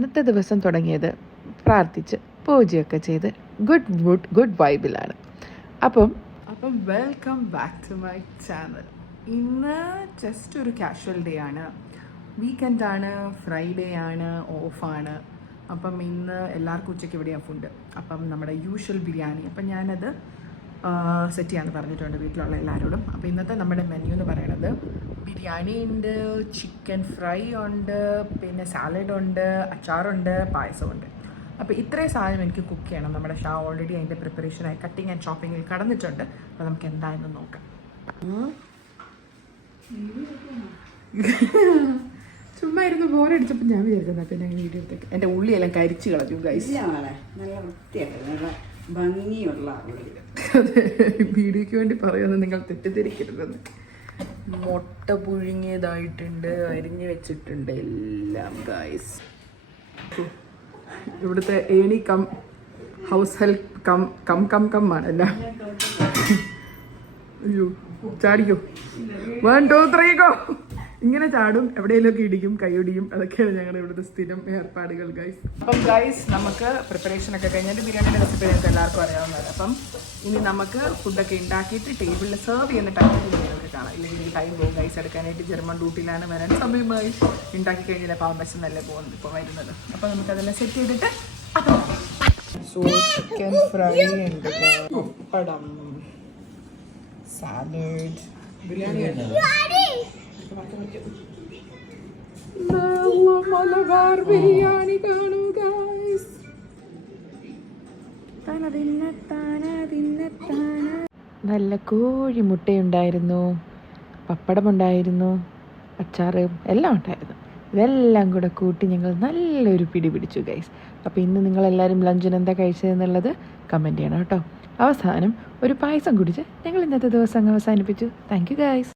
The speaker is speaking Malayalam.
ഇന്നത്തെ ദിവസം തുടങ്ങിയത് പ്രാർത്ഥിച്ച് പൂജയൊക്കെ ചെയ്ത് ഗുഡ് വൈബിലാണ്. അപ്പം welcome back to my channel. ഇന്ന് ജസ്റ്റ് ഒരു കാഷ്വൽ ഡേ ആണ്, വീക്കെൻഡാണ്, ഫ്രൈഡേ ആണ്, ഓഫാണ്. അപ്പം ഇന്ന് എല്ലാവർക്കും ഉച്ചയ്ക്ക് ഇവിടെയാണ് ഫുഡ്. അപ്പം നമ്മുടെ യൂഷ്വൽ ബിരിയാണി, അപ്പം ഞാനത് സെറ്റ് ചെയ്യാമെന്ന് പറഞ്ഞിട്ടുണ്ട് വീട്ടിലുള്ള എല്ലാവരോടും. അപ്പോൾ ഇന്നത്തെ നമ്മുടെ മെനു എന്ന് പറയുന്നത് ബിരിയാണി ഉണ്ട്, ചിക്കൻ ഫ്രൈ ഉണ്ട്, പിന്നെ സാലഡ് ഉണ്ട്, അച്ചാറുണ്ട്, പായസമുണ്ട്. അപ്പോൾ ഇത്രയും സാധനം എനിക്ക് കുക്ക് ചെയ്യണം. നമ്മുടെ ഷാ ഓൾറെഡി അതിൻ്റെ പ്രിപ്പറേഷനായി കട്ടിങ് ആൻഡ് ഷോപ്പിങ്ങിൽ കടന്നിട്ടുണ്ട്. അപ്പോൾ നമുക്ക് എന്തായെന്ന് നോക്കാം. ചുമ്മാ ഇരുന്ന് ബോറടിച്ചപ്പോൾ ഞാൻ വിചാരിക്കുന്നത് പിന്നെ വീഡിയോ എടുത്തേക്ക്. എൻ്റെ ഉള്ളിയെല്ലാം കരിച്ച് കളഞ്ഞു ഗൈസ്. നല്ല വൃത്തിയായിട്ട് നല്ല ഭംഗിയുള്ള വീഡിയോയ്ക്ക് വേണ്ടി പറയുന്നത് നിങ്ങൾ തെറ്റിദ്ധരിക്കരുതെന്ന്. മുട്ട പുഴുങ്ങിയതായിട്ടുണ്ട്, അരിഞ്ഞു വെച്ചിട്ടുണ്ട് എല്ലാം ഗൈസ്. ഇവിടുത്തെ ഏണി കം ഹൗസ് ഹെൽപ്പ് കം ആണ് എല്ലാം. അയ്യോ ചാടിക്കോ, 1 2 3 ഗോ. ഇങ്ങനെ ചാടും, എവിടെയെങ്കിലുമൊക്കെ ഇടിക്കും, കൈയൊടിയും. അതൊക്കെയാണ് ഞങ്ങളുടെ ഇവിടുത്തെ സ്ഥിരം ഏർപ്പാടുകൾ ഗൈസ്. അപ്പം ഗൈസ് നമുക്ക് പ്രിപ്പറേഷനൊക്കെ കഴിഞ്ഞിട്ട് ബിരിയാണിയുടെ റെസിപ്പി ഞങ്ങൾക്ക് എല്ലാവർക്കും അറിയാവുന്നതാണ്. അപ്പം ഇനി നമുക്ക് ഫുഡൊക്കെ ഉണ്ടാക്കിയിട്ട് ടേബിളിൽ സെർവ് ചെയ്യുന്ന ടൈമിൽ കാണാം. ഇല്ലെങ്കിൽ ടൈം പോകും ഗൈസ്. എടുക്കാനായിട്ട് ജർമ്മൻ ഡ്യൂട്ടിയിലാണ്, വരാൻ സമയമായി. ഉണ്ടാക്കി കഴിഞ്ഞാൽ പാവം ബസ്സിനല്ലേ പോകുന്നത് ഇപ്പോൾ വരുന്നത്. അപ്പോൾ നമുക്കതെല്ലാം സെറ്റ് ചെയ്തിട്ട് സോ ചിക്കൻ ഫ്രൈ ഉണ്ട്, പപ്പടം, സാലഡ്, ബിരിയാണി മലബാർ ബിരിയാണി കാണൂ ഗൈസ്. നല്ല കോഴി മുട്ടയുണ്ടായിരുന്നു, പപ്പടമുണ്ടായിരുന്നു, അച്ചാറ് എല്ലാം ഉണ്ടായിരുന്നു. ഇതെല്ലാം കൂടെ കൂട്ടി ഞങ്ങൾ നല്ലൊരു പിടി പിടിച്ചു ഗൈസ്. അപ്പോൾ ഇന്ന് നിങ്ങളെല്ലാവരും ലഞ്ചിന് എന്താ കഴിച്ചതെന്നുള്ളത് കമൻറ്റ് ചെയ്യണം കേട്ടോ. അവസാനം ഒരു പായസം കുടിച്ച് ഞങ്ങൾ ഇന്നത്തെ ദിവസം അവസാനിപ്പിച്ചു. Thank you guys.